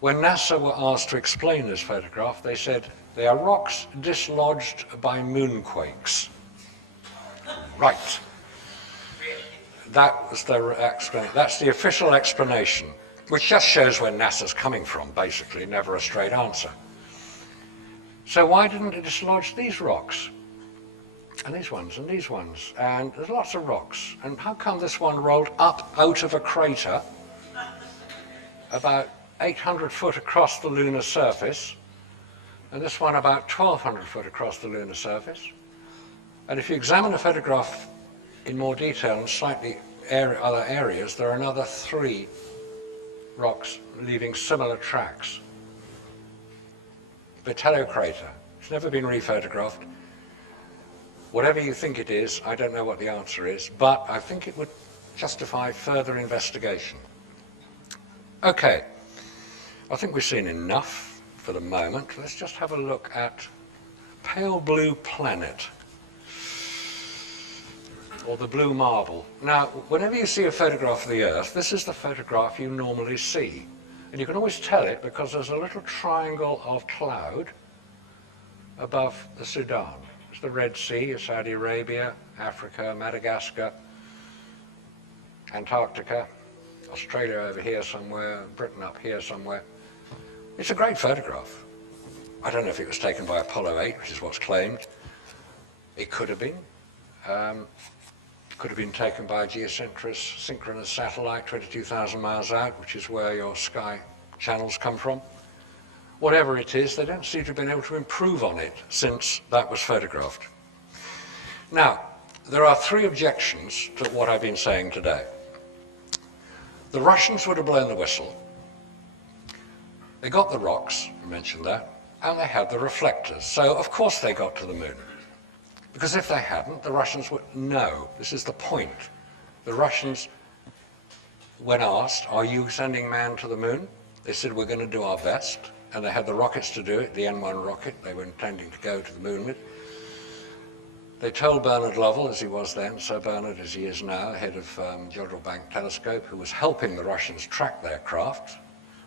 When NASA were asked to explain this photograph, they said they are rocks dislodged by moonquakes. Right. That was the explanation. That's the official explanation, which just shows where NASA's coming from, basically, never a straight answer. So why didn't it dislodge these rocks? And these ones, and these ones, and there's lots of rocks. And how come this one rolled up out of a crater about 800 foot across the lunar surface, and this one about 1,200 foot across the lunar surface? And if you examine the photograph in more detail and slightly other areas, there are another 3 rocks leaving similar tracks. Vitello crater. It's never been rephotographed. Whatever you think it is, I don't know what the answer is, but I think it would justify further investigation. Okay, I think we've seen enough for the moment. Let's just have a look at pale blue planet. or the blue marble. Now, whenever you see a photograph of the Earth, this is the photograph you normally see. And you can always tell it because there's a little triangle of cloud above the Sudan. It's the Red Sea, Saudi Arabia, Africa, Madagascar, Antarctica, Australia over here somewhere, Britain up here somewhere. It's a great photograph. I don't know if it was taken by Apollo 8, which is what's claimed. It could have been. Could have been taken by a geosynchronous satellite 22,000 miles out, which is where your sky channels come from. Whatever it is, they don't seem to have been able to improve on it since that was photographed. Now, there are three objections to what I've been saying today. The Russians would have blown the whistle. They got the rocks, I mentioned that, and they had the reflectors. So, of course, they got to the moon. Because if they hadn't, the Russians would know. This is the point. The Russians, when asked, are you sending man to the moon? They said, we're going to do our best. And they had the rockets to do it, the N1 rocket they were intending to go to the moon with. They told Bernard Lovell, as he was then, Sir Bernard as he is now, head of Jodrell Bank Telescope, who was helping the Russians track their craft,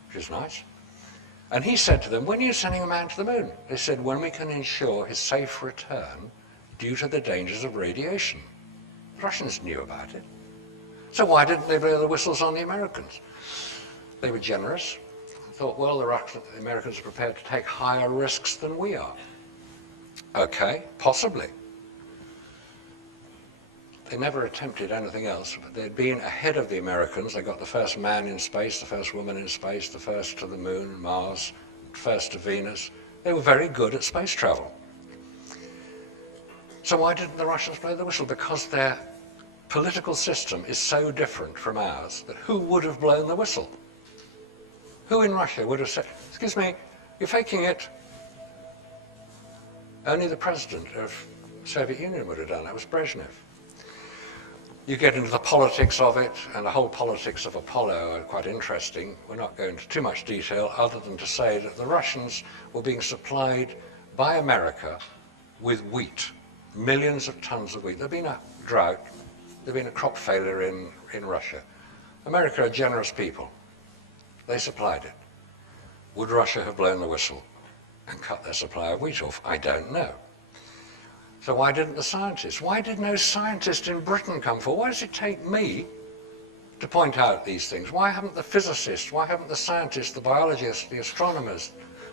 which is nice. And he said to them, when are you sending a man to the moon? They said, when we can ensure his safe return due to the dangers of radiation. The Russians knew about it. So why didn't they blow the whistles on the Americans? They were generous. Thought, well, the Americans are prepared to take higher risks than we are. Okay, possibly. They never attempted anything else, but they'd been ahead of the Americans. They got the first man in space, the first woman in space, the first to the moon, Mars, first to Venus. They were very good at space travel. So why didn't the Russians blow the whistle? Because their political system is so different from ours that who would have blown the whistle? Who in Russia would have said, excuse me, you're faking it? Only the president of the Soviet Union would have done that. It was Brezhnev. You get into the politics of it, and the whole politics of Apollo are quite interesting. We're not going into too much detail other than to say that the Russians were being supplied by America with wheat, millions of tons of wheat. There'd been a drought, there'd been a crop failure in Russia. America are generous people. They supplied it. Would Russia have blown the whistle and cut their supply of wheat off? I don't know. So why didn't the scientists? Why did no scientist in Britain come forward? Why does it take me to point out these things? Why haven't the physicists, why haven't the scientists, the biologists, the astronomers,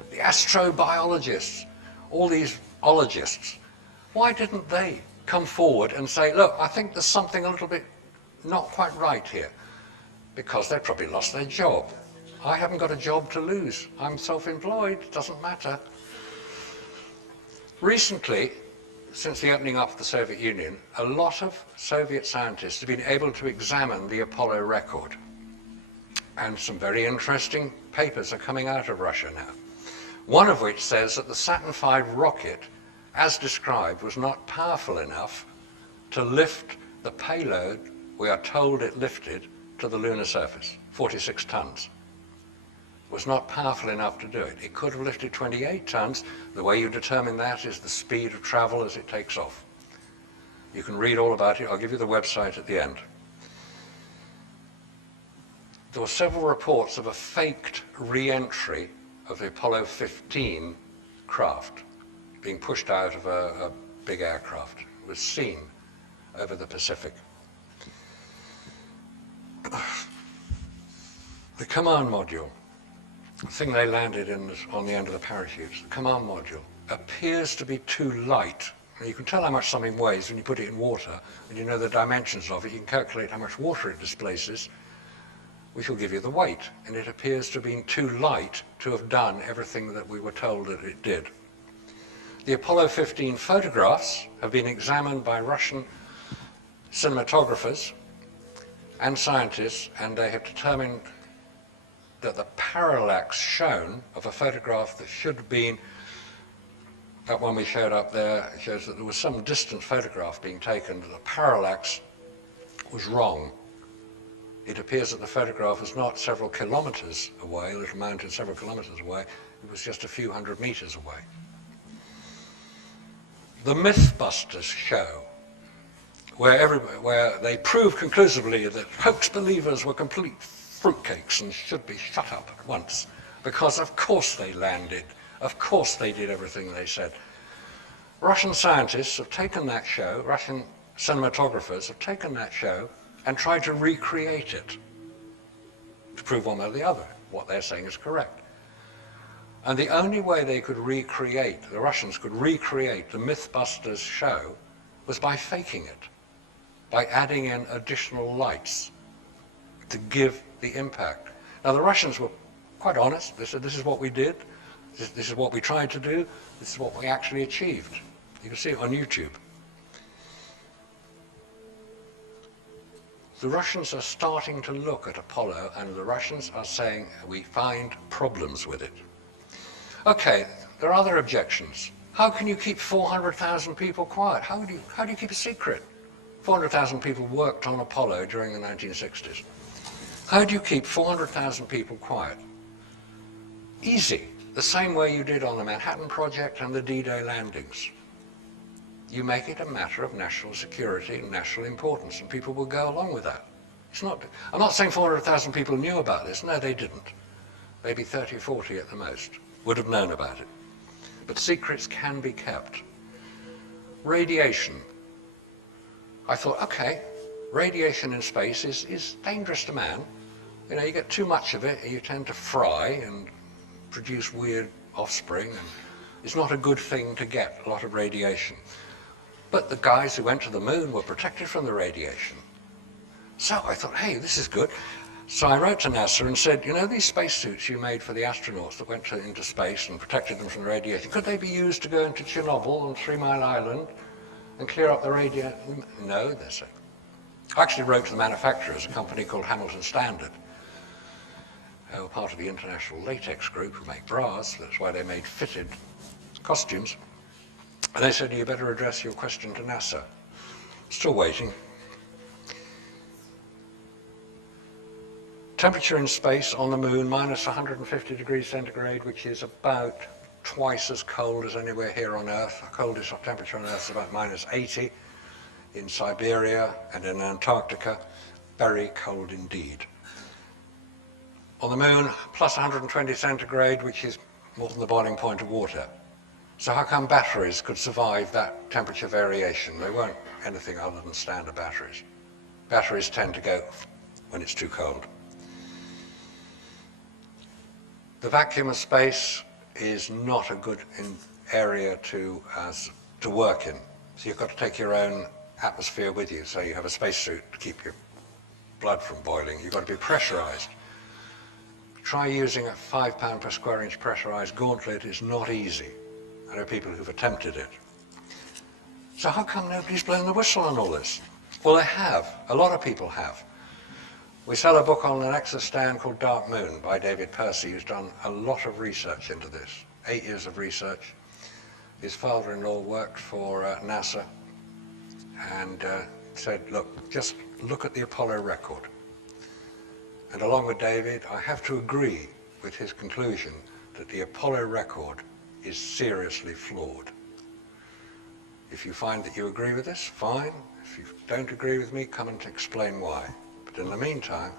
the astrobiologists, all these ologists, why didn't they come forward and say, look, I think there's something a little bit not quite right here? Because they probably lost their job. I haven't got a job to lose. I'm self-employed, it doesn't matter. Recently, since the opening up of the Soviet Union, a lot of Soviet scientists have been able to examine the Apollo record. And some very interesting papers are coming out of Russia now. One of which says that the Saturn V rocket, as described, was not powerful enough to lift the payload we are told it lifted to the lunar surface, 46 tons. Was not powerful enough to do it. It could have lifted 28 tons. The way you determine that is the speed of travel as it takes off. You can read all about it. I'll give you the website at the end. There were several reports of a faked re-entry of the Apollo 15 craft being pushed out of a big aircraft. It was seen over the Pacific. The command module, the thing they landed in on the end of the parachutes, the command module, appears to be too light. Now you can tell how much something weighs when you put it in water, and you know the dimensions of it. You can calculate how much water it displaces, which will give you the weight. And it appears to have been too light to have done everything that we were told that it did. The Apollo 15 photographs have been examined by Russian cinematographers and scientists, and they have determined that the parallax shown of a photograph that should have been, that one we showed up there, shows that there was some distant photograph being taken, that the parallax was wrong. It appears that the photograph was not several kilometers away, a little mountain several kilometers away, it was just a few hundred meters away. The Mythbusters show where they proved conclusively that hoax believers were complete fruitcakes and should be shut up at once, because of course they landed, of course they did everything they said. Russian scientists have taken that show, Russian cinematographers have taken that show and tried to recreate it to prove one way or the other what they're saying is correct. And the only way they could recreate, the Russians could recreate the Mythbusters show was by faking it, by adding in additional lights to give the impact. Now the Russians were quite honest. They said, this is what we did, this is what we tried to do, this is what we actually achieved. You can see it on YouTube. The Russians are starting to look at Apollo, and the Russians are saying we find problems with it. Okay, there are other objections. How can you keep 400,000 people quiet? How do you keep a secret? 400,000 people worked on Apollo during the 1960s. How do you keep 400,000 people quiet? Easy, the same way you did on the Manhattan Project and the D-Day landings. You make it a matter of national security and national importance, and people will go along with that. I'm not saying 400,000 people knew about this. No, they didn't. Maybe 30 or 40 at the most would have known about it. But secrets can be kept. Radiation. I thought, okay, radiation in space is dangerous to man. You know, you get too much of it, you tend to fry and produce weird offspring, and it's not a good thing to get a lot of radiation. But the guys who went to the moon were protected from the radiation. So I thought, hey, this is good. So I wrote to NASA and said, you know, these spacesuits you made for the astronauts that went into space and protected them from the radiation, could they be used to go into Chernobyl and 3 Mile Island and clear up the radiation? No, they said. I actually wrote to the manufacturers, a company called Hamilton Standard. They were part of the International Latex Group who make bras. That's why they made fitted costumes. And they said, you better address your question to NASA. Still waiting. Temperature in space on the moon, minus 150 degrees centigrade, which is about twice as cold as anywhere here on Earth. The coldest temperature on Earth is about minus 80 in Siberia and in Antarctica. Very cold indeed. On the moon, plus 120 centigrade, which is more than the boiling point of water. So how come batteries could survive that temperature variation? They weren't anything other than standard batteries. Batteries tend to go when it's too cold. The vacuum of space is not a good area to work in. So you've got to take your own atmosphere with you. So you have a spacesuit to keep your blood from boiling. You've got to be pressurized. Try using a 5 pound per square inch pressurized gauntlet. It's not easy. I know people who've attempted it. So how come nobody's blown the whistle on all this? Well, they have. A lot of people have. We sell a book on an Nexus stand called Dark Moon by David Percy, who's done a lot of research into this, 8 years of research. His father-in-law worked for NASA and said, look, just look at the Apollo record. And along with David, I have to agree with his conclusion that the Apollo record is seriously flawed. If you find that you agree with this, fine. If you don't agree with me, come and explain why. But in the meantime,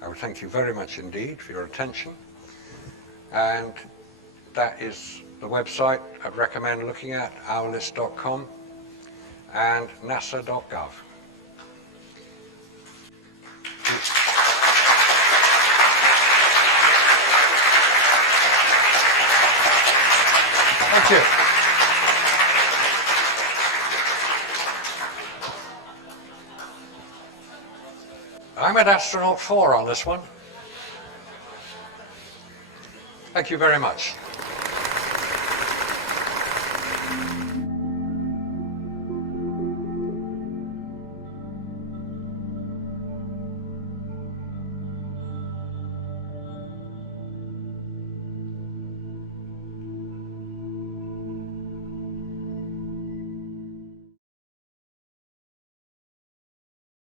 I would thank you very much indeed for your attention. And that is the website I'd recommend looking at, ourlist.com and nasa.gov. Thank you. I'm at astronaut 4 on this one. Thank you very much.